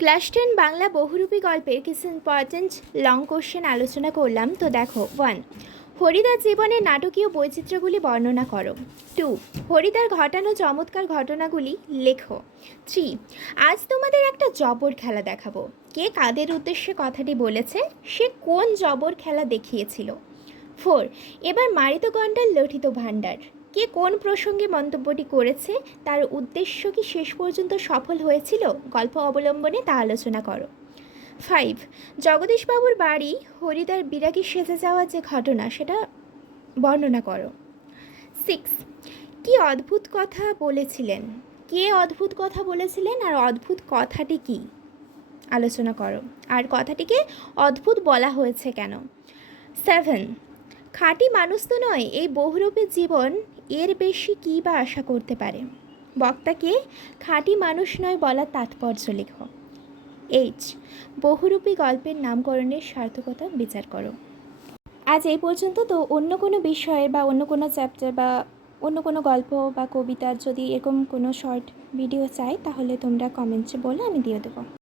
Class 10 Bangla বহুরূপী গল্পের কিছু important long question আলোচনা করলাম। তো দেখো, 1, হরিদার জীবনের নাটকীয় বৈচিত্র্যগুলি বর্ণনা করো। 2, হরিদার ঘটানো চমৎকার ঘটনাগুলি লেখো। 3, আজ তোমাদের একটা জবর খেলা দেখাবো। কে কাদের উদ্দেশ্যে কথাটি বলেছে, সে কোন জবর খেলা দেখিয়েছিল। 4, এবার মারিত গণ্ডার লঠিত ভাণ্ডার, কে কোন প্রসঙ্গে মন্তব্যটি করেছে, তার উদ্দেশ্য কি শেষ পর্যন্ত সফল হয়েছিল, গল্প অবলম্বনে তা আলোচনা করো। 5, জগদীশবাবুর বাড়ি হরিদার বিরাগী সেজে যাওয়ার যে ঘটনা সেটা বর্ণনা করো। 6, কি অদ্ভুত কথা বলেছিলেন, কে অদ্ভুত কথা বলেছিলেন আর অদ্ভুত কথাটি কি আলোচনা করো, আর কথাটিকে অদ্ভুত বলা হয়েছে কেন। 7, খাঁটি মানুষ তো নয়, এই বহুরূপী জীবন এর বেশি কী বা আশা করতে পারে, বক্তাকে খাঁটি মানুষ নয় বলার তাৎপর্য লেখো। 8, বহুরূপী গল্পের নামকরণের সার্থকতা বিচার করো। আজ এই পর্যন্ত। তো অন্য কোনো বিষয়ের বা অন্য কোনো চ্যাপ্টার বা অন্য কোনো গল্প বা কবিতার যদি এরকম কোনো শর্ট ভিডিও চাই তাহলে তোমরা কমেন্টসে বলে আমি দিয়ে দেবো।